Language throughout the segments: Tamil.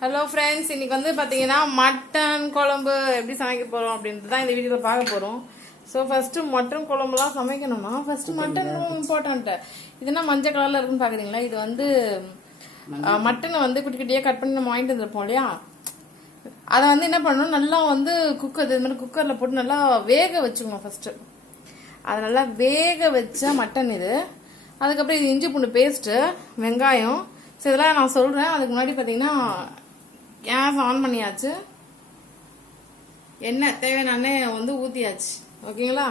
ஹலோ ஃப்ரெண்ட்ஸ், இன்னைக்கு வந்து பார்த்தீங்கன்னா மட்டன் குழம்பு எப்படி சமைக்க போகிறோம் அப்படின்ட்டு தான் இந்த வீடியோவில் பார்க்க போகிறோம். ஸோ ஃபர்ஸ்ட் மட்டன் குழம்புலாம் சமைக்கணும்னா ஃபர்ஸ்ட் மட்டன் ரொம்ப இம்பார்ட்டன்ட். இதுனா மஞ்சள் கலரில் இருக்குன்னு பார்க்குறீங்களா? இது வந்து மட்டனை வந்து குட்டி குட்டியாக கட் பண்ணி நம்ம வாங்கிட்டு வந்துருப்போம் இல்லையா? அதை வந்து என்ன பண்ணணும், நல்லா வந்து குக்கர் இது மாதிரி குக்கரில் போட்டு நல்லா வேக வச்சுக்கணும் ஃபர்ஸ்ட். அதை நல்லா வேக வச்ச மட்டன் இது. அதுக்கப்புறம் இது இஞ்சி பூண்டு பேஸ்ட்டு, வெங்காயம். ஸோ இதெல்லாம் நான் சொல்கிறேன். அதுக்கு முன்னாடி பார்த்தீங்கன்னா கேஸ் ஆன் பண்ணியாச்சு, எண்ணெய் தேவையான எண்ணெய் வந்து ஊற்றியாச்சு. ஓகேங்களா?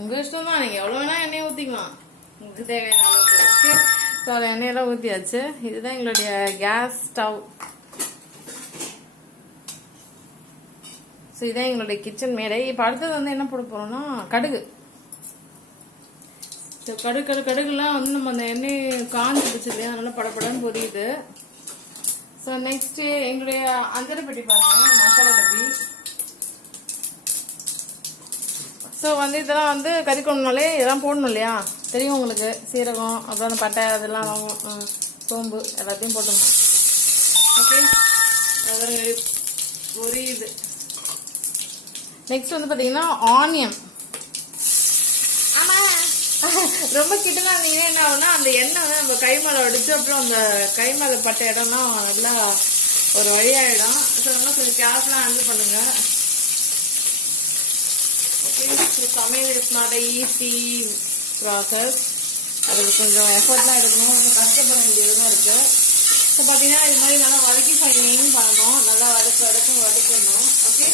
உங்கள் இஷ்டம் தான், நீங்கள் எவ்வளோ வேணால் எண்ணெய் ஊற்றிக்கலாம் உங்களுக்கு தேவையான அளவுக்கு. ஓகே, ஸோ அதில் எண்ணெயெல்லாம் ஊற்றியாச்சு. இதுதான் எங்களுடைய கேஸ் ஸ்டவ். ஸோ இதான் எங்களுடைய கிச்சன் மேடை. இப்போ அடுத்தது வந்து என்ன போட போகிறோம்னா கடுகு. கடுகுலாம் வந்து நம்ம அந்த எண்ணெய் காஞ்சி பிடிச்சி இல்லையா, அதனால படப்படன்னு பொரியுது. ஸோ நெக்ஸ்ட் எங்களுடைய அஞ்சரை பெட்டி பாருங்க, மசாலா டப்பி. ஸோ வந்து இதெல்லாம் வந்து கறி குழம்புனாலே இதெல்லாம் போடணும் இல்லையா, தெரியும் உங்களுக்கு. சீரகம், அப்புறம் பட்டை, அதெல்லாம் சோம்பு எல்லாத்தையும் போட்டுக்கணும். ஓகே, அது பொரியுது. நெக்ஸ்ட் வந்து பார்த்தீங்கன்னா ஆனியன். ரொம்ப கிட்டலாம் இருந்தீங்கன்னா என்ன ஆகுனா, அந்த எண்ணெய் வந்து நம்ம கை மேலே அடிச்சு அப்புறம் அந்த கை மேலே பட்ட இடம்லாம் நல்லா ஒரு வழியாயிடும். ஸோ அதெல்லாம் கொஞ்சம் கேர்ஃபுல்லாக ஹேண்டில் பண்ணுங்க. ஓகே, சமையல் இஸ் நாட் ஈஸி ப்ராசஸ். அதுக்கு கொஞ்சம் எஃபர்ட்லாம் எடுக்கணும், கொஞ்சம் கஷ்டப்பட வேண்டியதுதான் இருக்கு. ஸோ பார்த்தீங்கன்னா இது மாதிரி நல்லா வதக்கி ஃபைனிங் பண்ணணும், நல்லா வதக்கணும். ஓகே,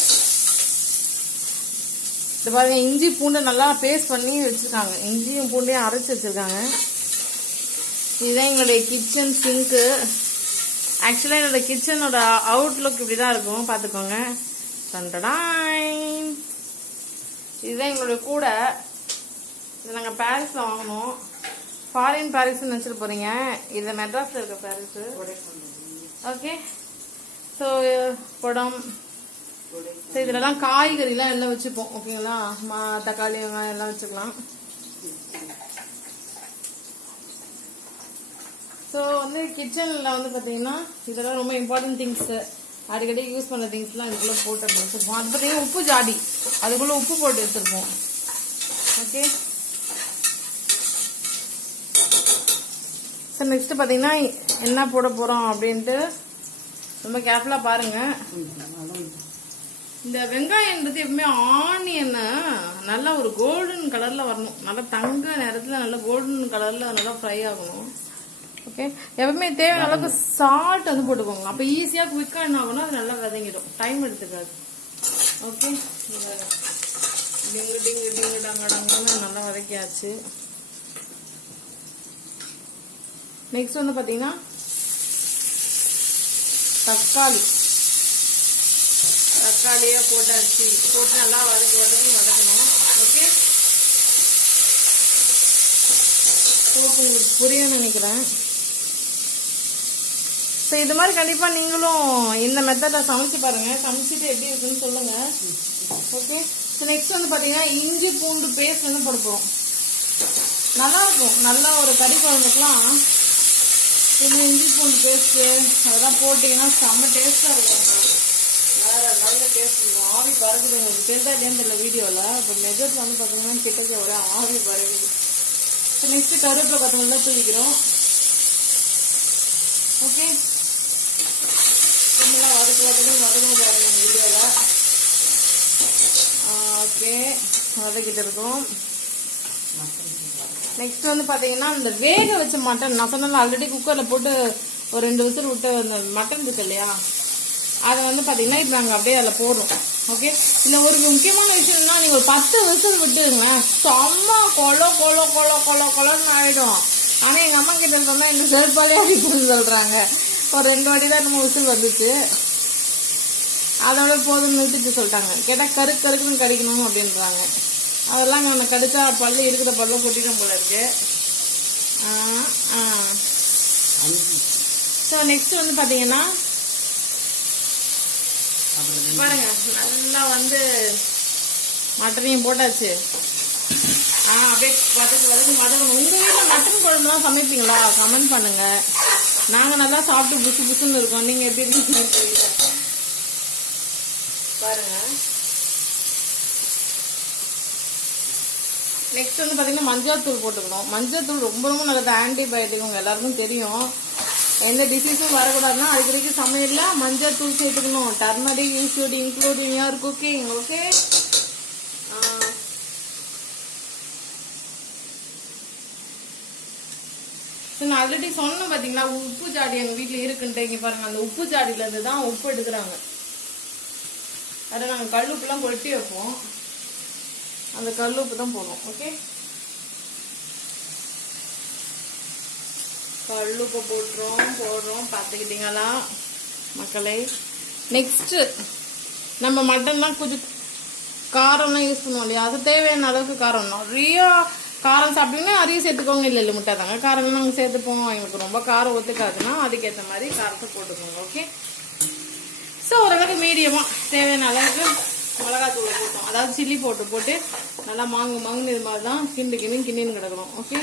இது பாருங்க, இஞ்சி பூண்டை நல்லா பேஸ்ட் பண்ணி வச்சிருக்காங்க, இஞ்சியும் பூண்டையும் அரைச்சி வச்சிருக்காங்க. இதுதான் எங்களுடைய கிச்சன் சிங்க்கு. ஆக்சுவலாக என்னோட கிச்சனோட அவுட்லுக் இப்படிதான் இருக்கும், பார்த்துக்கோங்க. இதுதான் எங்களுடைய கூடை. இது நாங்கள் பாரிஸில் வாங்கினோம். ஃபாரின் பாரிஸ்ன்னு நினச்சிட்டு போறீங்க, இது மெட்ராஸில் இருக்க பாரிஸு. ஓகே, ஸோ குடம். ஸோ இதுலலாம் காய்கறிலாம் எல்லாம் வச்சுப்போம். ஓகேங்களா? தக்காளி, வெங்காயம் எல்லாம் வச்சுக்கலாம். ஸோ வந்து கிச்சனில் வந்து பார்த்தீங்கன்னா இதெல்லாம் ரொம்ப இம்பார்ட்டன்ட் திங்ஸு, அடிக்கடி யூஸ் பண்ண திங்ஸ்லாம் இதுக்குள்ளே போட்டு வச்சுருப்போம். அது பார்த்தீங்கன்னா உப்பு ஜாடி, அதுக்குள்ளே உப்பு போட்டு வச்சுருப்போம். ஓகே, ஸோ நெக்ஸ்ட்டு பார்த்தீங்கன்னா என்ன போட போகிறோம் அப்படின்ட்டு ரொம்ப கேர்ஃபுல்லாக பாருங்கள். இந்த வெங்காயன்றது எப்பவுமே ஆனியன் நல்லா ஒரு கோல்டன் கலர்ல வரணும், நல்லா தங்க நேரத்துல நல்லா கோல்டன் கலர்ல நல்லா ஃப்ரை ஆகணும். ஓகே, எப்பவுமே தேவையான அளவுக்கு சால்ட் வந்து போட்டுக்கோங்க, அப்ப ஈஸியா குவிக்கா என்ன ஆகணும், அது நல்லா விதங்கிடும், டைம் எடுத்துக்காது. ஓகே, டிங்கு டிங்கு டிங்கு டங்கடங்கன்னு நல்லா வதக்கியாச்சு. நெக்ஸ்ட் வந்து பாத்தீங்கன்னா தக்காளியே போட்டாச்சு, போட்டு நல்லா வதக்கணும். ஓகே, சோப்பு உங்களுக்கு புரியும்னு நினைக்கிறேன். ஸோ இது மாதிரி கண்டிப்பாக நீங்களும் இந்த மெத்தடை சமைச்சு பாருங்க, சமைச்சிட்டு எப்படி இருக்குன்னு சொல்லுங்க. ஓகே, ஸோ நெக்ஸ்ட் வந்து பார்த்தீங்கன்னா இஞ்சி பூண்டு பேஸ்ட் வந்து போட போகிறோம். நல்லா இருக்கும், நல்லா ஒரு கறி குழம்புக்குலாம் இன்னும் இஞ்சி பூண்டு பேஸ்ட்டு அதெல்லாம் போட்டிங்கன்னா செம்ம டேஸ்ட்டாக இருக்கும், வேற நல்ல டேஸ்ட் இருக்கும். ஆவி பறகுது, உங்களுக்கு தெரிஞ்சா இல்லையான்னு தெரியல வீடியோவில். இப்போ மெஜர்ஸ் வந்து பார்த்தீங்கன்னா கிட்டத்தட்ட ஒரே ஆவி பறகுது. ஸோ நெக்ஸ்ட் கருவேப்பிலை கொத்தமல்லி தான் தூக்கிக்கிறோம். ஓகே, நல்லா வதக்கணும் பாருங்க வீடியோவில். ஓகே, வதக்கிட்டு இருக்கோம். நெக்ஸ்ட் வந்து பார்த்தீங்கன்னா இந்த வேக வச்ச மட்டன், நான் சொன்னால ஆல்ரெடி குக்கரில் போட்டு ஒரு 2 விசில் விட்டு அந்த மட்டன் இருக்கு இல்லையா, அதை வந்து பார்த்தீங்கன்னா இப்போ நாங்கள் அப்படியே அதில் போடுறோம். ஓகே, இதில் ஒரு முக்கியமான விஷயம் என்னன்னா, நீங்கள் ஒரு 10 விசில் விட்டுருங்களேன், செம்ம கொலன்னு ஆகிடும். ஆனால் எங்கள் அம்மா கிட்ட சொன்னால் இந்த செருப்பாலே அடிக்கணும்னு சொல்கிறாங்க. ஒரு 2 வாட்டி தான் நம்ம விசில் வந்துச்சு, அதோட போதும் நிறுத்திட்டு சொல்லிட்டாங்க. கேட்டால் கருக்குன்னு கடிக்கணும் அப்படின்றாங்க. அதெல்லாம் நான் கடிச்சா பல்லு இருக்கிற பல்ல கொட்டிடும் போல இருக்கு. ஸோ நெக்ஸ்ட் வந்து பார்த்தீங்கன்னா பாருங்க, நல்லா வந்து மட்டனையும் போட்டாச்சு. அப்படியே வதக்கணும். உங்க வீட்டில் மட்டன் குழம்புலாம் சமைப்பீங்களா? கமெண்ட் பண்ணுங்க. நாங்க நல்லா சாப்பிட்டு புசு புசுன்னு இருக்கோம். நீங்க எப்படி இருக்கீங்கன்னு தெரியல. பாருங்க. நெக்ஸ்ட் வந்து பாத்தீங்கன்னா மஞ்சள் தூள் போட்டுக்கணும். மஞ்சள் தூள் ரொம்ப ரொம்ப நல்லது, ஆன்டிபயோட்டிக். உங்க எல்லாருக்கும் தெரியும். எந்த டிசீஸும் வரக்கூடாதுன்னா அடிக்கடிக்கு சமையல்ல மஞ்சள் தூள் சேர்த்துக்கணும். Turmeric including your cooking. Okay. நான் ஆல்ரெடி சொன்னேன் பாத்தீங்களா, உப்பு ஜாடி எங்க வீட்டுல இருக்குன்ட்டு. இங்க பாருங்க, அந்த உப்பு ஜாடியில இருந்து தான் உப்பு எடுக்கிறாங்க. அதை நாங்க கல் உப்பு எல்லாம் கொட்டி வைப்போம். அந்த கல் உப்பு தான் போடுவோம். ஓகே, கல் உப்பு போடுறோம். பார்த்துக்கிட்டீங்களா மக்களே? நெக்ஸ்ட் நம்ம மட்டன் தான் கொஞ்சம் காரம்லாம் யூஸ் பண்ணுவோம் இல்லையா, அது தேவையான அளவுக்கு காரம். நிறைய காரம் சாப்பிட்டீங்கன்னா நிறைய சேர்த்துக்கோங்க. இல்லை முட்டை தாங்க காரம் நாங்கள் சேர்த்துப்போம். எங்களுக்கு ரொம்ப காரம் ஒத்துக்காதுன்னா அதுக்கேற்ற மாதிரி காரத்தை போட்டுக்கோங்க. ஓகே. ஸோ ஓரளவுக்கு மீடியமாக தேவையான அளவுக்கு மிளகாத்தூளை போட்டோம், அதாவது சில்லி போட்டு நல்லா மாங்குன்னு இது மாதிரி தான் கிண்டின்னு கிடக்கணும். ஓகே,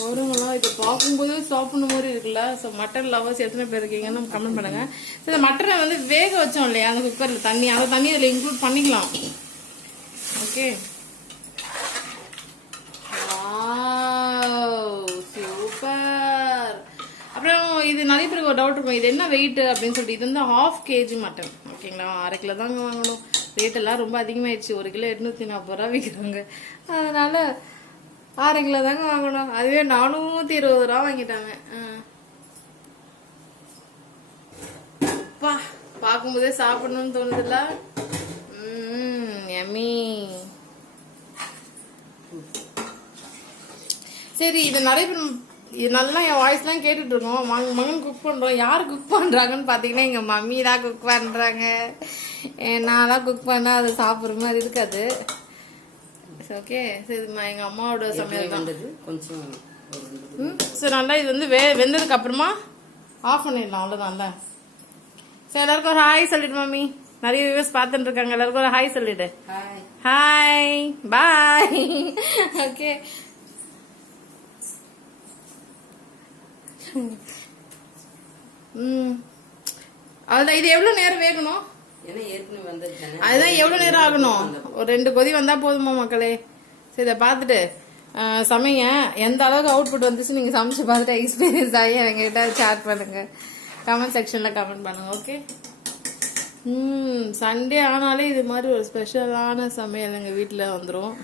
வருங்களா? இப்போ பார்க்கும்போது சாப்பிட்ணும் மாதிரி இருக்குல்ல. ஸோ மட்டன் லவர்ஸ் எத்தனை பேர் இருக்கீங்கன்னு கமெண்ட் பண்ணுங்க. இந்த மட்டனை வந்து வேக வச்சோம் இல்லையா அந்த குக்கரில், அந்த தண்ணி அதில் இன்க்ளூட் பண்ணிக்கலாம். Okay, super. அப்புறம் இது நிறைய பேருக்கு ஒரு டவுட் இருக்கும், இது என்ன வெயிட் அப்படின்னு சொல்லிட்டு. இது வந்து 1/2 kg மட்டன். ஓகேங்களா, 1/2 கிலோ தாங்க வாங்கணும். ரேட் எல்லாம் ரொம்ப அதிகமாயிடுச்சு. 1 கிலோ 840 ரூபா விற்கிறாங்க. அதனால 1/2 கிலோ தாங்க வாங்கணும். அதுவே 420 ரூபா வாங்கிட்டாங்க. பார்க்கும்போதே சாப்பிடணும்னு தோணுதுல்ல. எம்மி. சரி, இது நிறைய பேர் இது நல்லா என் வாய்ஸ்லாம் கேட்டுட்டு இருக்கோம். மகன் குக் பண்றோம். யாரு குக் பண்றாங்கன்னு பாத்தீங்கன்னா எங்க மம்மி தான் குக் பண்றாங்க. நான் தான் குக் பண்ணா அது சாப்பிட்ற மாதிரி இருக்காது. ஓகே, சரி, எங்க அம்மாவோட சமையல் தான் கொஞ்சம். சரி, நல்லா இது வந்து வெந்ததுக்கு அப்புறமா ஆஃப் பண்ணிடலாம். அவ்வளவுதான்ல. சரி, எல்லாருக்கும் ஒரு ஹாய் சொல்லிடு மம்மி. நிறைய வியூவர்ஸ் பார்த்துட்டு இருக்காங்க. எல்லாருக்கும் ஒரு ஹாய் சொல்லிடு. ஹாய், பாய். ஓகே, அதுதான். இது எவ்வளவு நேரம் வேகணும்? அதுதான் எவ்வளவு நேரம் ஆகணும்? ஒரு 2 கொதி வந்தா போதுமா மக்களே? சரி, இதை பார்த்துட்டு சமைங்க. எந்த அளவுக்கு அவுட்புட் வந்துச்சு நீங்க சமைச்சு பார்த்துட்டு எக்ஸ்பீரியன்ஸ் ஆகி எங்ககிட்ட சேட் பண்ணுங்க, கமெண்ட் செக்ஷன்ல கமெண்ட் பண்ணுங்க. ஓகே. சண்டே ஆனாலே இது மாதிரி ஒரு ஸ்பெஷலான சமையல் எங்க வீட்டுல வந்துரும்.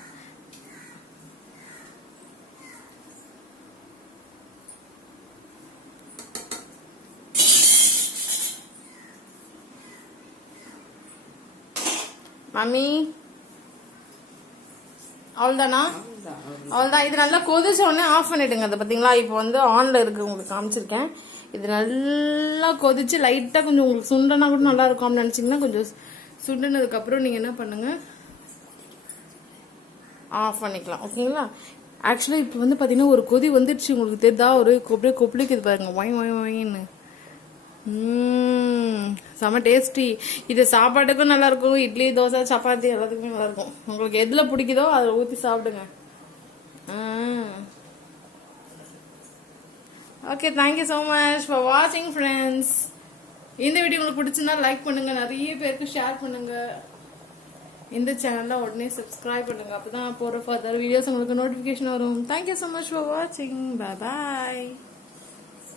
மம்மி, அவ்வளோதானா? அவ்வளோதான். இது நல்லா கொதிச்ச உடனே ஆஃப் பண்ணிடுங்க. அதை பார்த்தீங்களா, இப்போ வந்து ஆன்ல இருக்கு, உங்களுக்கு காமிச்சிருக்கேன். இது நல்லா கொதிச்சு லைட்டாக கொஞ்சம் உங்களுக்கு சுண்டனா கூட நல்லா இருக்கும்னு நினச்சிங்கன்னா கொஞ்சம் சுண்டினதுக்கு அப்புறம் நீங்கள் என்ன பண்ணுங்க, ஆஃப் பண்ணிக்கலாம். ஓகேங்களா? ஆக்சுவலாக இப்போ வந்து பார்த்தீங்கன்னா ஒரு கொதி வந்துடுச்சு, உங்களுக்கு தெரியுதா? ஒரு அப்படியே கொப்பளிக்குது பாருங்க, வாயின்னு. செம டேஸ்டி. இது சாப்பாட்டுக்கும் நல்லா இருக்கும். இட்லி, தோசை, சப்பாத்தி எல்லாத்துக்குமே நல்லா இருக்கும். உங்களுக்கு எதுல பிடிக்குதோ அதை ஊத்தி சாப்பிடுங்க. Okay, thank you so much for வாட்சிங் ஃப்ரெண்ட்ஸ். இந்த வீடியோ உங்களுக்கு பிடிச்சிருந்தா லைக் பண்ணுங்க, நிறைய பேருக்கு ஷேர் பண்ணுங்க. இந்த சேனல்ல உடனே சப்ஸ்கிரைப் பண்ணுங்க, அப்பதான் போற ஃபர்தர் வீடியோஸ் உங்களுக்கு நோட்டிபிகேஷன் வரும். தேங்க்யூ ஸோ மச் ஃபார் வாட்சிங். Bye bye.